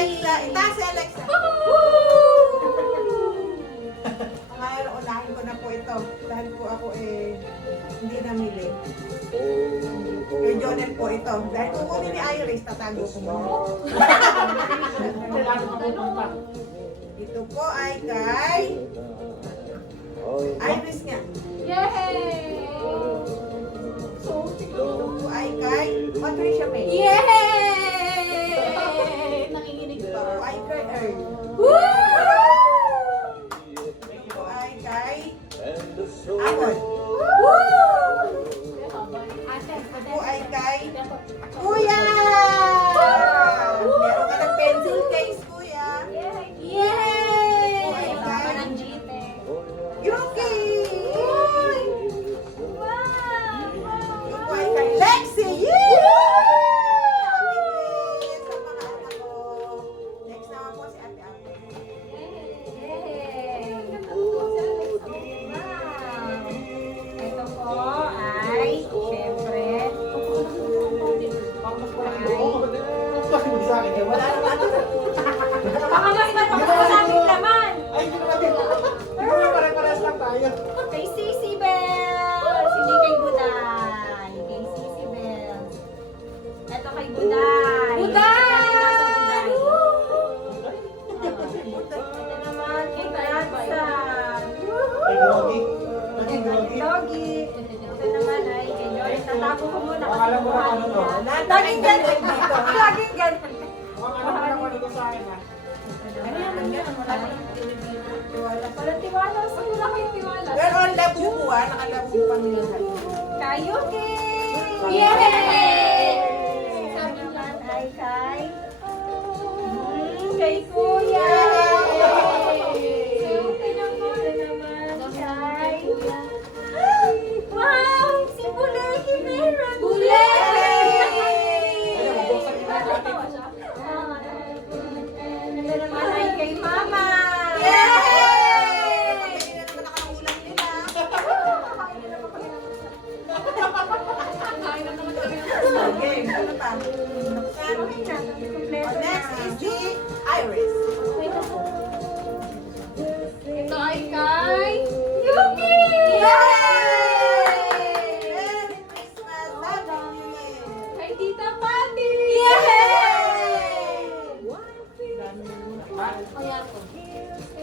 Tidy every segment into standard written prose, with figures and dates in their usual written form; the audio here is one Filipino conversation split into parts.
Alexa, itaas si Alexa. Ngayon, unahin ko na po ito. Dahil po ako hindi namili. Kay Jonel po ito. Dahil kukunin ni Iris, tatago ko mo. Ito po ay kay Iris nga. Yay! Ito po ay kay Patricia May. Yay! Nanginginig Ito pa. po ay kay Earl. Woo! Ito po ay kay Amon. Ito po ay kay Kuya! Meron ka ng pencil case, Kuya. Yay! Ay, Baka kay ng Gite. Yuki! Wow! Ito po ay kay Lexi! Yay! Sa mga anak ko. Next naman po si Ate Apo. Yay! Wow! Ito po ay, syempre, Wala naman. baka mas napakasaming laman. Ay, hindi naman din. Hindi naman pare-pares lang tayo. Kay Sisi Bells! Hindi kay Buday. Kay Sisi Bells. Ito kay Buday. Buday! Ito naman kay Tatsan. Ay, Gogi. Ay, Gogi. Doggy. Ito naman ay kay Joyce. Tatapo ko muna kasi Alam mo na ano to? laging ganun. Laging ganun. Ang alam mo na kung ano to sa akin, ha? Ano naman yan? Wala naman. Tiwala. Walang tiwala. Wala kayong tiwala. Pero ang labo ko nakalabo pa nila. Kayuki! Yay! Sabi naman ay kay... kay Kuya! Ito naman kay... Wow! Si Buleki meron! Buleki! Ito naman ay kay Mama! Yay! Pabili na naman ako ng ulam nila. Game. Ano pa? Next is si Iris. Ito ay kay... Yuki! Merry Christmas! Happy New Year! Kay Tita Pati!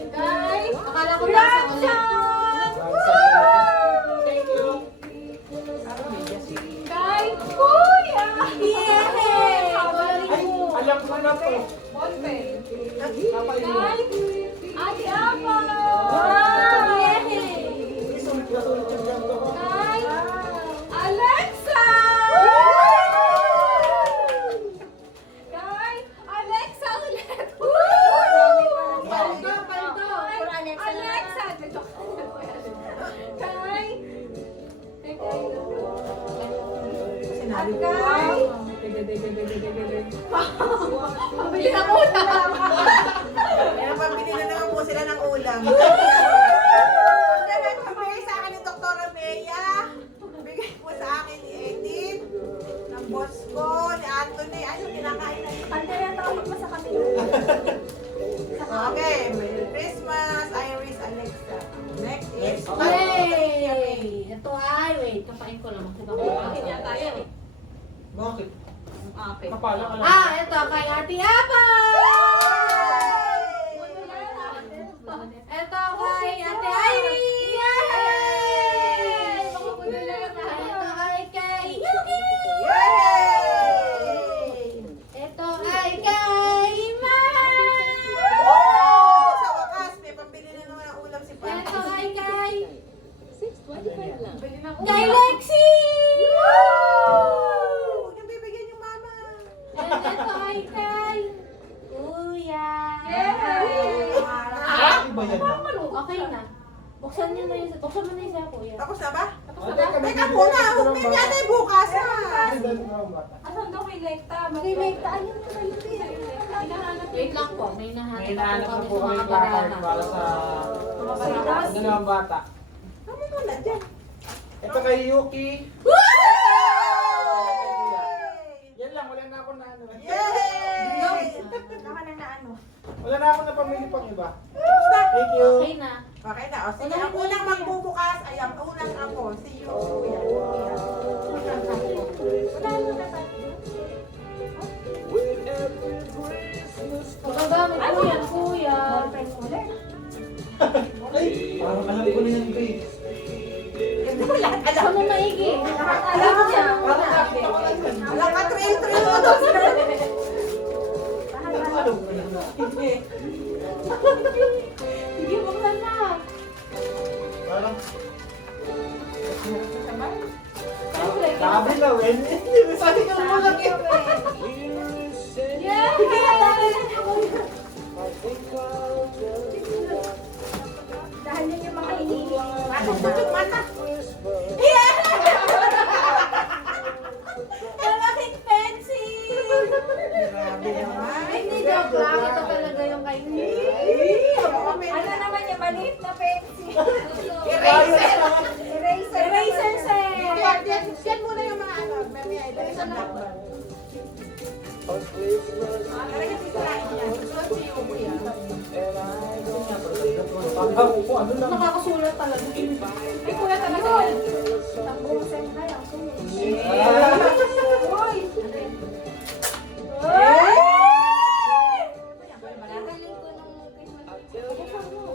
Kay... Akala ko Ramshan! Thank you. Kay Kuya! Ay, alam ko na to. Monte! Kapay mo. Kay Ate Apa! Isulit na sulit yung ganito ko. Kay Alexa! Kay Alexa ulit! Paldo, paldo! Alexa! Kay... Sinabi ko. Kay... Pabili na muna! Kaya pabili na naman po sila ng ulam. Bigay sa akin ni Dr. Bea. Bigay po sa akin ni Edith. Ng boss ko, ni Anthony. Ay, yung kinakain na yun. Kaya tawag pa sa kanila. Okay, Merry Christmas, Iris, Alexa. Next is... Yay! Ito ay, wait, kapain ko lang. Diba ko Bakit yata yan eh? Bakit? Okay. Kapala ka lang. ito kay Ate Apa! Ito kay Ate Iris! Yay! Ito ay kay Yuki! Yay! Ito ay kay Mama! Sa wakas, may pambili na naman ng ulam si Ito Papa. ay kay Bili na ko. kay Lexi! Huwag niyong bibigyan yung mama. And ito ay kay Kuya! Yay! Iba yan, ha? Okay na. Buksan mo na yung sa Kuya. Tapos na ba? Oh, teka, Teka muna, huwag na yan ay bukas ha. Ay, dahil na ang bata. Asan daw kay Lekta? Mag-elekta, ayun na kayo. Hinahanap Wait lang po, may May nahanap nahanap na kami po sa kami mga placard barana. para sa Baritas? dalawang bata. Tama mo na dyan. Ito kay Yuki. Yay! Yan lang, wala na ako na ano. Yay! Naka na Wala na ako na pamili pang iba. Basta. Thank you. Okay na. Okay na. O sige, ang unang magbubukas ay ang unang ako. Si you, kuya. Kuya. Unang ako. Unahin mo na tayo. Magagamit ko yan, kuya. Ballpen ulit. Ay, parang alam ko na yan, babe. Lahat Alam alam. mo maigi. Lahat Alam niya. Parang nakita ko lang yan. Alam ka, trail mo doon. Alam ko na yan. Sige, buksan na. Parang, Sabay. sabi na, when? Sabi ka mo lang eh. Yeah! Dahil yun yung mga hinihingi. Mata, tutok, mata. Malaking pencil! Grabe naman. Hindi joke lang. Ito talaga yung kay Ano naman yung maliit na pencil? Eraser. Eraser. Eraser set! Yan muna yung mga ano. Mamaya, ilagay sa blackboard. Talaga sisirain yan. Susunod si Yuko yan. Pagkaw ko, ano lang. Nakakasulat talaga. Ay, kuya talaga yan. Tambong senhay ang sulit. Uy! Malagaling ko nung Christmas.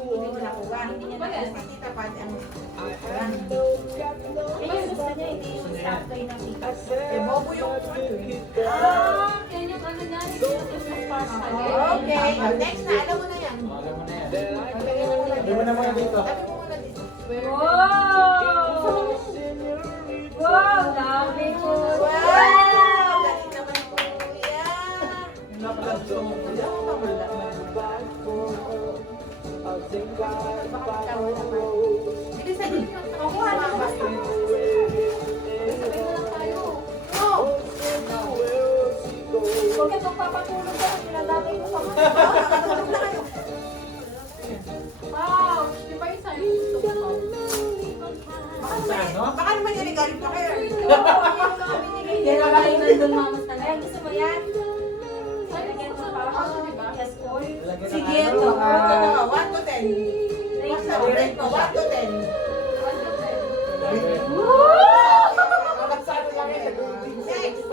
Hindi mo nakuha. Hindi niya nakuha. Si Tita Pat ang Kaya yung gusto niya, hindi yung stop kayo ng tikas. eh, bobo yung ano eh. Yan yung ano niya, yung pasta. Okay. Next na. Alam mo na yan. Alam mo na yan. Lagyan mo muna Sabi mo na muna dito. Sabi mo muna dito. Wow! Wow! Dami ko! Wow! Galing naman po. Yeah. Napalad ko. Wala ko ba wala? Bilisan niyo. Kukuha na ako. Sabay na lang tayo. No! Huwag ka magpapatulog ka. Pinadamay mo sa mga. Nakatulog na kayo. Wow! Di ba yung sa'yo? Sa ano? Baka naman yan galing pa kayo. Yan ang kayo nandun mamas talaga. Ay, gusto mo yan? Lagyan mo pa ako, di ba? Yes, boy. Lagyan ng Sige, ano, ito. Ito na, 1 to 10. What's the rate mo? 1 to 10. Sabi lang yan. Next.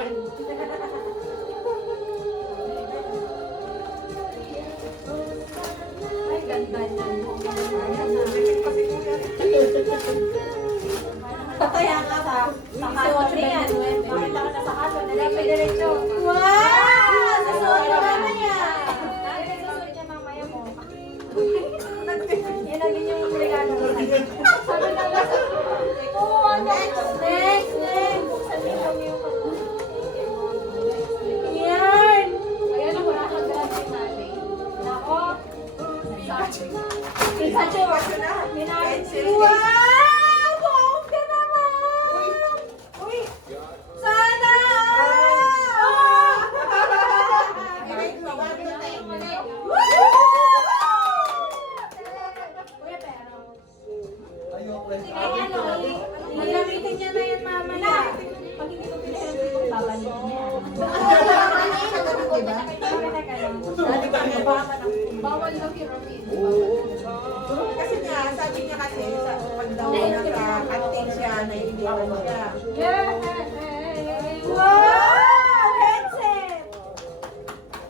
Ay, ganda niyan. Pataya ka sa Nakaso na yan. Makita ka na sa kaso. Nalapay diretso. Wow! Nasuot ka naman yan. Dahil nagsusunod niya mamaya mo. Yan lang din yung regalo ko. Sabi na lang sa oo, ano? Next, next. Buksan niyo lang yung Yan. ayan ako nakagrabe natin. Nako. Pikachu. Pencil. Wow! Bongga naman! Uy! Sana! Rate mo, 1 to 10. Kuya, pero. Ayoko lang. Ay, ano, Gagamitin niya na yan mamaya. pag hindi ko pinahirap, babalikin niya. Bawal lang hiramin. Kasi nga, sabi niya kasi, pag daw nasa kantin siya, naiiwan siya. Wow! Headset!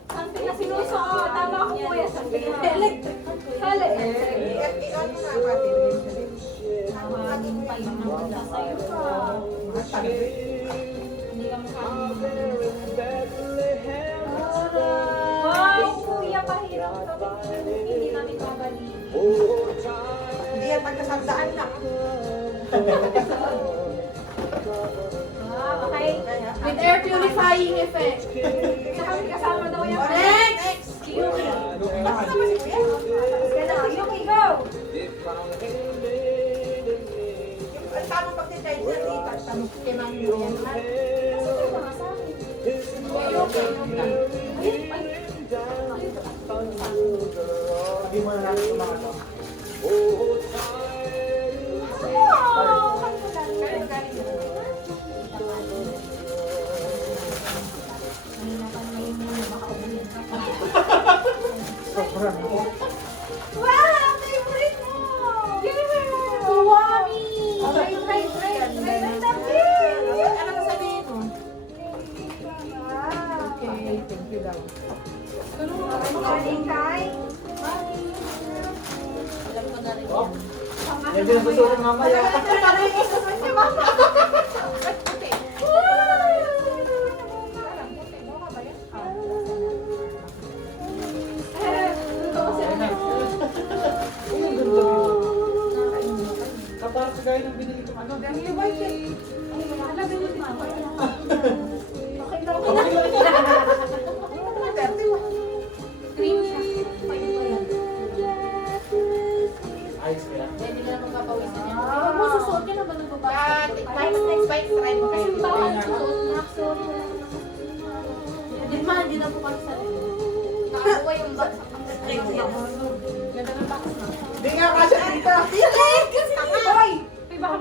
Something na sinusuot. Tama ko kuya. Something na. Electric. Kala I-on mo na pati. Tamanin pa yung mga sa'yo ka. Hindi ka wow, kuya, pahirap kami. Hindi namin babalik. Hindi yan pagkasandaan na. Okay. With air purifying effect. Kasama daw yan. Next! Yuki. Basta naman si Kuya. Kaya Yuki, go! Ang tamang pag-decide niya, dito. Tamang kay Mami Luyan. Hindi mo na natin kumakataw. Sobra. Wow! Favorite mo! Kuwami! Right. Ano ang sabihin mo? Wow! Okay, thank you daw. Galing kay? Alam ko na rin Oh, yan. yan din ang susunod mamaya. Ayun na. Uy, ang ganda dito. Kaparang kagaya ng binili kong ano. Cream siya. Pwede ko yan. Ayos kaya. Pwede lang magpapawisan yan. Huwag mo susuotin na ba ng babae? Next bike, try mo kayo. Yung bawal susuot. Hindi na po kami sa nakakuha yung box. Ganda ng box na. Hindi nga kasi dito. Hoy! Baka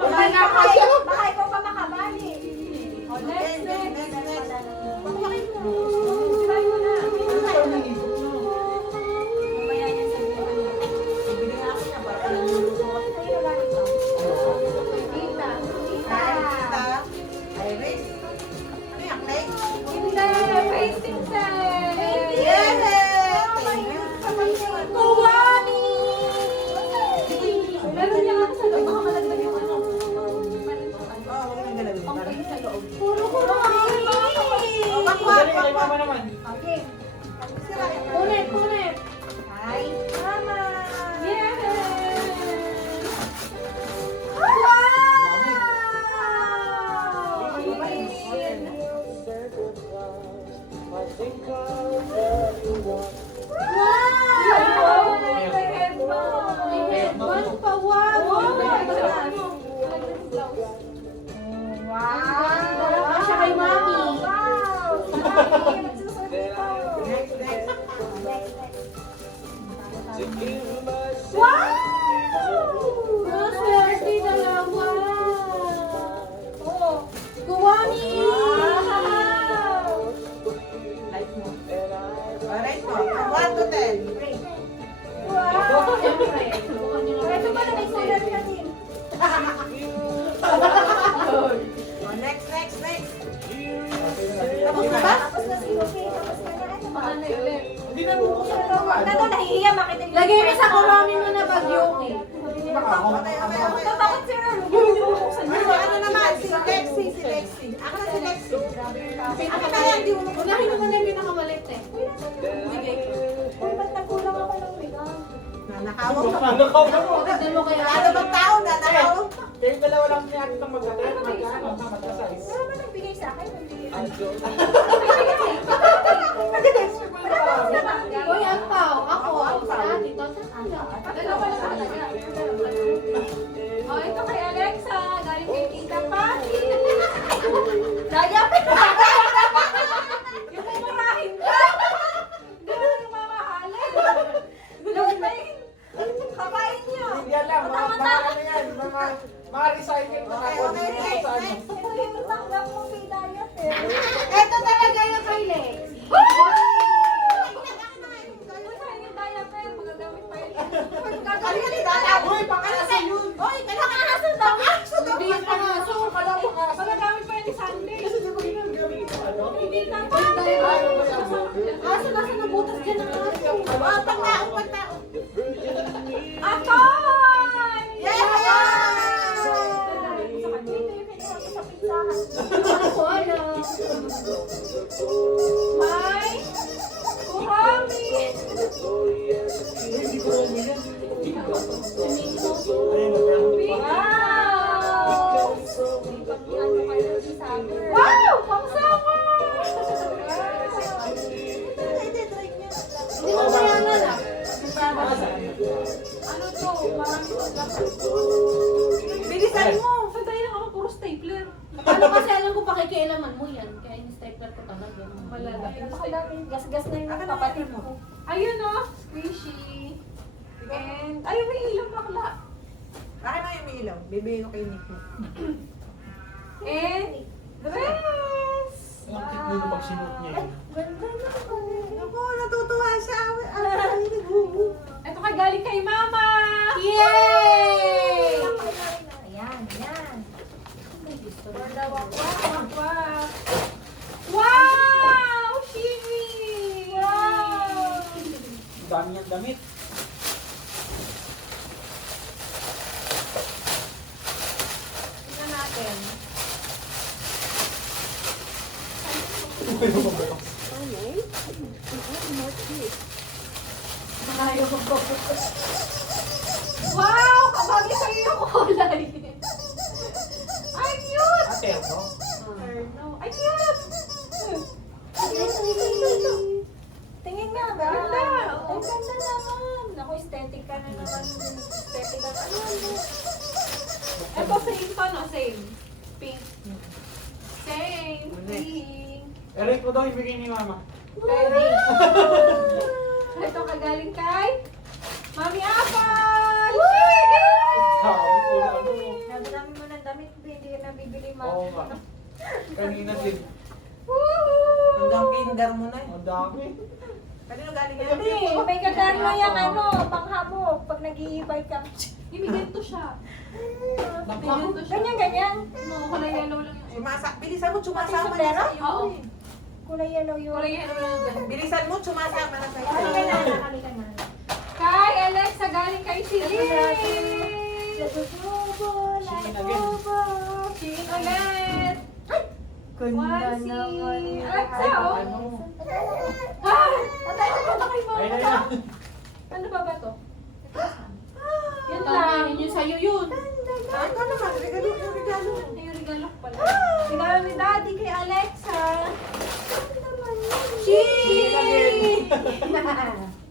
Baka ikaw pa makabali. Next. Try mo na. Ito ang naisip nyo. Mamaya niya sabihin. Bibili nga ako niya para naluluto ako. Sa'yo lang ito. Tita. Iris. Ano yung clay? Hindi! Pasting time! Yes! Kuwani! Meron niya nga sa loob. Baka malaglag yung ano. Oo, huwag nang galawin. Ang kayo sa loob. Puro kuwani! Magaling kay mama naman. Okay. Kunit. Hi, Mama! Yes! Wow! May headband pa, wow! Wala pa siya kay Mami. Wow! Next. Wow! Swerte dalawa. Oh! Kuwani! Wow! Light mo. Alright mo. 1 to 10. Wow! Siyempre, subukan niyo naman. Ito pala may sulat ka din. Oh, next. Tapos na ba? Tapos na si Lucy. Tapos na na. Ano ba? Ano ulit? Hindi na bubuksan na naman. Ano, nahihiya makita niyo. Lagay mo sa kurami mo na bagyoki. Okay. Tatakot si Earl. Ano naman? Si Lexi. Ako na si Lexi. Ako na yan, di mo Unahin mo na yung pinakamalit eh. Bigay ko. Uy, ba't nagkulang ako ng wig? Nanakawag ka. Nanakaw na mo. Tignan mo kaya. Ano bang tao? Nanakawag ka. Kayong dalawa lang niya at magkasize. Pero ba nagbigay sa akin? Uy, ang pao. Ako, sa ate. Dalawa lang talaga. Oh, ito kay Alexa. Galing kay Tita Pati. Daya pa. Yung mumurahin ka. Ganun yung mamahalin. Lumayin. Kapain niyo. Hindi yan lang, mga ano yan, mga recycle na Okay, ako. next. Ito yung tanggap mo kay Dayat eh. Ito talaga yung kay Lex. Yung diaper, magagamit pa yun. Uy, pangasa yun! Hindi yung pangaso. Kala mo ka, Magagamit pa yun ni Sunday. kasi di ba ginagamit yung ano? Hindi na pa. Aso, nasa nabutas dyan ang aso. Pagtao. Akoy! Yes! Ako, ano? May kuhami! Hindi ko rin yan. Suminto. Ayun, meron pa. Wow! Wow! Pang-summer! Hindi mo mayanan ah. Ano to? Marami to. Bilisan mo. Sandayin ako, puro stapler. Paano kasi alam ko pakikialaman mo yan. Kaya in-stapler ko talaga. Malalaki. Gas-gas na yung Akin na kapatid mo. mo. Ayun o, squishy. And, ay, may ilang bakla. Akin na yung ilaw. Bibigyan ko kay Nicky. And, dress! Ang cute nyo na pag sinuot niya yun. Ganda naman. Ako, natutuwa siya. Ay, dami niyang damit. Tingnan natin. Wow! Kabagi sa'yo yung kulay. Ay, cute! Ate, ako? No. Ay, cute! Tingin nga, Ganda. Ang ganda naman. Ako, aesthetic ka na naman. Aesthetic ka na naman. Ito, same to, no? Same. Pink. Same. Pink. Eric mo daw ibigay ni mama. Ready? Ito kagaling kay Mami Apple! Sabi ko na ano. Nadami mo ng damit, hindi ka nabibili Oo nga. Kanina din. Hanggang finger mo na eh. Ang dami. Kanino galing Hindi, yan? may kadarno yung ano, panghamok. Pag nag-i-bike ka. May ganito siya. May ganito siya. Ganyan. No, kulay yellow lang yung Bilisan mo, sumasama Pati na sombrero? sa'yo. Oo. eh. Kulay yellow yun. Kulay yellow lang yung Bilisan mo, sumasama na sa'yo. Halika na, halika na. Kay Alexa, galing kay Celine! Shein ulit! Ganda Onesie. naman. Alexa, oh! Ano? Ah! Natay ko ba kay Ayun na Mama? yan. Ano ba ba to? Yun lang. Yun sa'yo yun. Ah, ikaw naman, regalo, yung regalo. Ay, yung regalo ko pala. Regalo ni Daddy kay Alexa. Shein!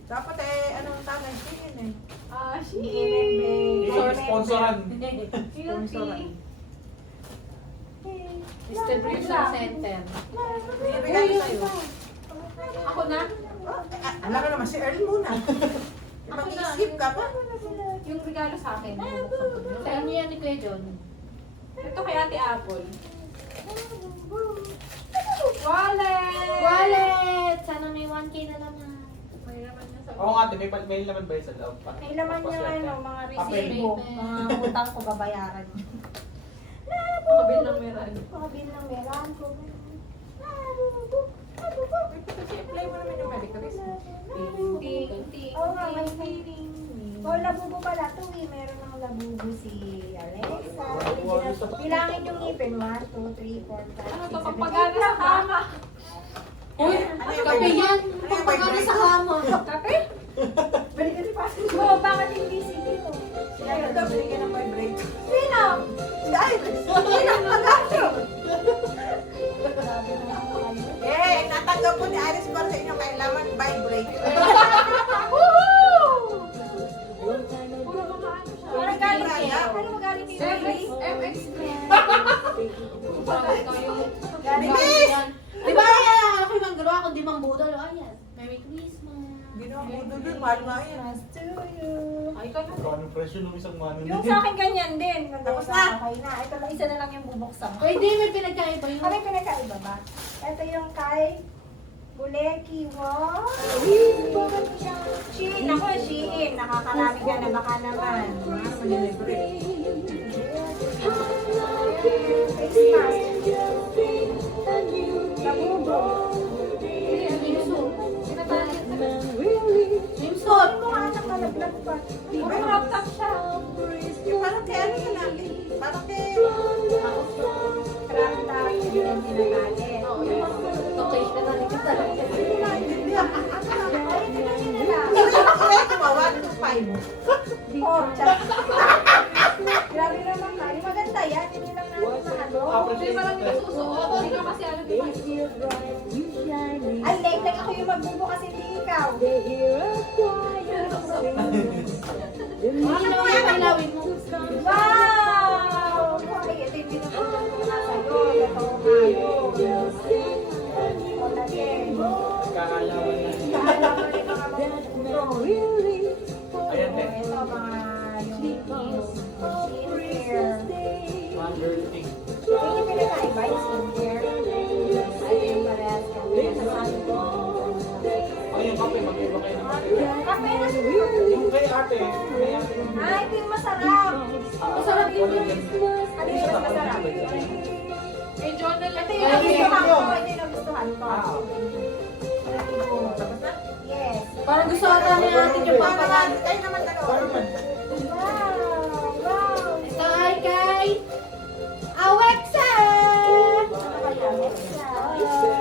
Dapat eh, anong tanay, yun eh. Ah, Hindi Shein! sponsoran. Guilty. Distribution center. May regalo sa'yo. Ako na? Alam ka naman, si Earl muna. Mag-iisip ka pa. Yung regalo sa akin. Sa inyo yan ni Kuya John. Ito kay Ate Apple. Wallet! Wallet! Sana may 1K na naman. May naman niya sa Oo nga, ate, may laman ba yun sa loob? May laman yung ano, mga Papel. resibo. Mga utang ko babayaran. Kabil ng meron. Mga bill ng meron ko. Kasi apply mo naman yung medical risk. Ting. Oo nga, may feeling. Oh, labubo pala to eh. Meron ng labubo si Alexa. Bilangin yung ngipin. 1, 2, 3, 4, 5, 6, 7, Ano to? Pampagana sa kama. Uy! Ano yung Kape vibrate? yan! Ano yung Pagpagano vibrate? sa kama! Kape? Balikan si Pastor. Oo, bakit hindi si Tito? Kaya ito, binigyan ng vibrate. Sino? Si Iris. Sino ang magano? Eh, natanggap po ni Iris para sa inyo kailangan vibrate. Puro mga ano siya. Parang galing niya. Pero magaling ni Riley. MX Green. Parang ikaw yung... Bilis! Di ba kaya ako yung manggaro ako di mang budol? O ayan. Merry Christmas! Hindi na ako doon, mahal nga yan. To you. Ay, ikaw na. Kano presyo ng isang mano Yung sa akin ganyan din. Tapos na. Okay na. Ito lang, isa na lang yung bubuksan. Pwede, may pinagkaiba yun. Ano yung pinakaiba ba? Ito yung kay Buleki. Wow! Shein. Ako, Shein. Nakakarami ka na baka naman. Face mask. Labubo. Sinatayan sa... Swimsuit! Ano mga anak malaglag pa? Puro crop top siya. Yung parang kay ano yun natin. Parang kay... Karang dahil yung tinagalit. Oo, yung mga... Okay, pinali ka talaga. Ay, ito na nila. Ito ba? 1 to 5. Oh, grabe naman ka. Yung maganda yan. Hindi lang natin na ano. Hindi parang nasusuot. Hindi ka kasi ano, di ba? Ay, like ako yung magbubo kasi hindi ikaw. Hindi naman yung kailawin mo. Wow! Ay, ito yung pinupuntan ko na sa'yo. Ito ang kayo. O, lagi. Kakalaman na. Kaalaman rin mga magbubo. Ayan, te. Ito mga yung skincare. One girl thing. Ay, yung pinakaiba yung skincare. Ay, yung parehas kami. Ay, yung kape, mag-iba kayo ng kape. Kape na Yung kay ate, may ate yung... Ay, ito yung masarap. Masarap yun. Ano yung mas masarap? Kay Jonel, Ito yung nagustuhan ko. Ito yung nagustuhan ko. Ah. Tapos na? Yes. Para Parang gusto ata ni ate yung Para papalag. kayo naman dalawa. Parang Wow! Ito ay kay Awexa! Ano kaya? Alexa.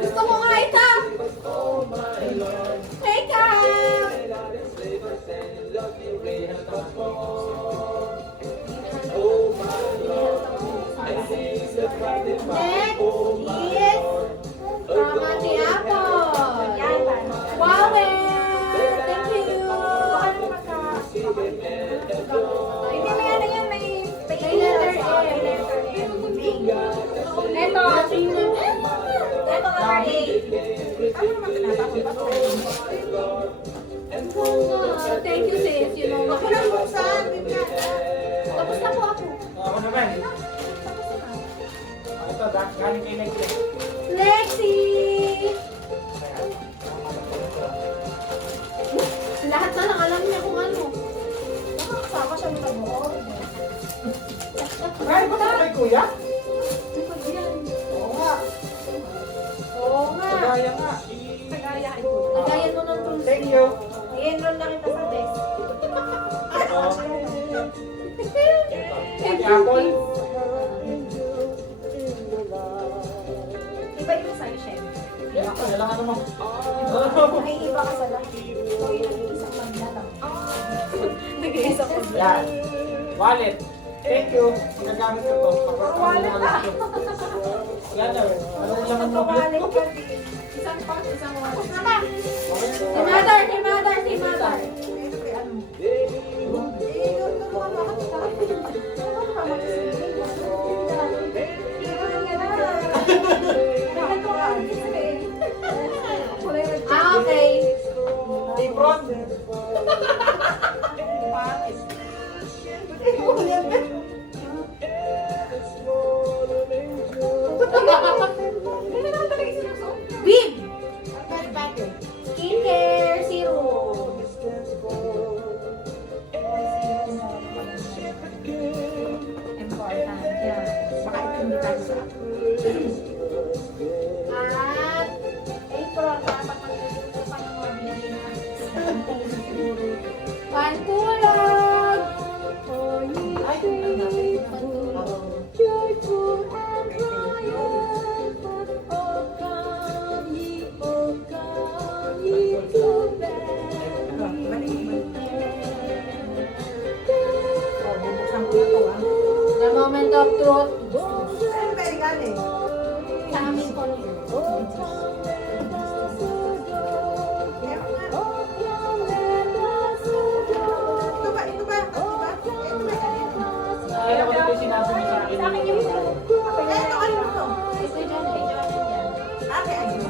Gusto ko nga ito! Makeup! Next is from Ate Apple. Yan, paano? Huawei! Thank you! Paano Hindi, may ano yan, may letter A. May letter A. Ito, Ito, number 8. Ano naman pinapakot? thank you sis. You know, Ako lang buksan. Bigyan. tapos na po ako. Ako naman. Ito, galing kay Lexi. Lexi! Lahat na lang alam niya kung ano. Nakakasama siya ng nag-order. Kaya ba ito kay Kuya? Oo nga. Oo nga. Kagaya nga. Nagayan mo ng tools. Thank you. I-enroll na kita sa desk. Ate Apple. Iba yung sa'yo, syempre. Yan ako, kailangan naman. May iba ka sa lahat. So, yun ang isang maglalang. Nag-iisa ko. Yan. Wallet. Thank you. Magagamit ko to. Wallet na. Yan na. Ano ko naman mo? Kapalit ka din. Isang pot, isang wallet. Okay. Si mother, si mother, si mother. Ito kay ano? Eh, doon mo bakit ka? Ah, okay. Apron. Bib! Skincare serum. Important. Yan. Baka ito tayo sa At April, dapat mag-ito pa ng mga binili na. pantulag. Ay, ang dami. Bubuksan ko na to, ah. The moment of truth. Ano ba yung galing? Sa amin po niyo. Meron nga. Ito ba? Ito ba? Ito ba? Ito ba galing? Kaya ko dito sinabi mo sa akin. Sa akin yung ito. Eh, ito kanino to? Ito dyan, kay Jordan yan. Ate, ayun.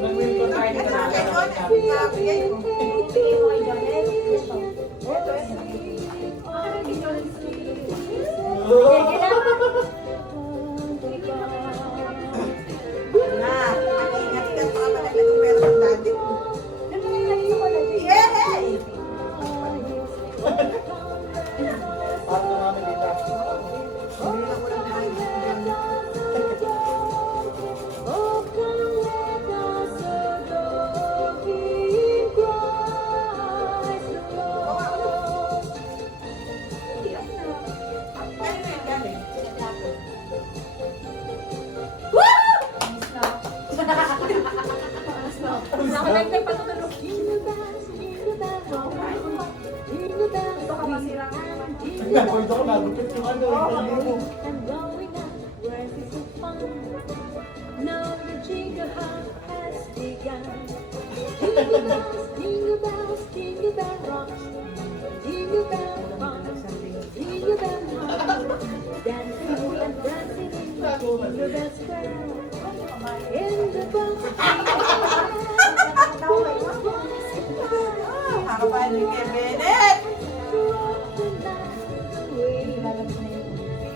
Nag-win ko tayo Ito na na kay lang. John. Nabigay ko. Bigay mo kay Jonel. Ito. Ito, ito. Na, mag-ingat-ingat pa ka pala ng pera ng daddy mo. Yay! Para na namin dito. Hindi na ko lang tayo. Ano na yung galing? Nakatagtag pa tutulog. Ito ka masira nga naman. Nag-win ako, nagupit yung ano. yung mo. Now the jingle hop has begun. Jingle bells, jingle bells, jingle bell rock. Jingle bell rock, jingle bell rock. Dancing and dancing in the jingle bell square. In the box. Kakapahan ni Kuya Bennett!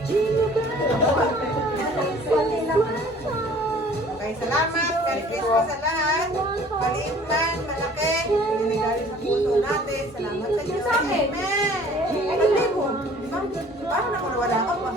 Jingle bells. Okay, salamat. Merry Christmas sa lahat. Maliit man, malaki. Hindi galing sa puso natin. Salamat sa Diyos. Amen! Amen mo. Di ba? Parang ako nawala ka pa.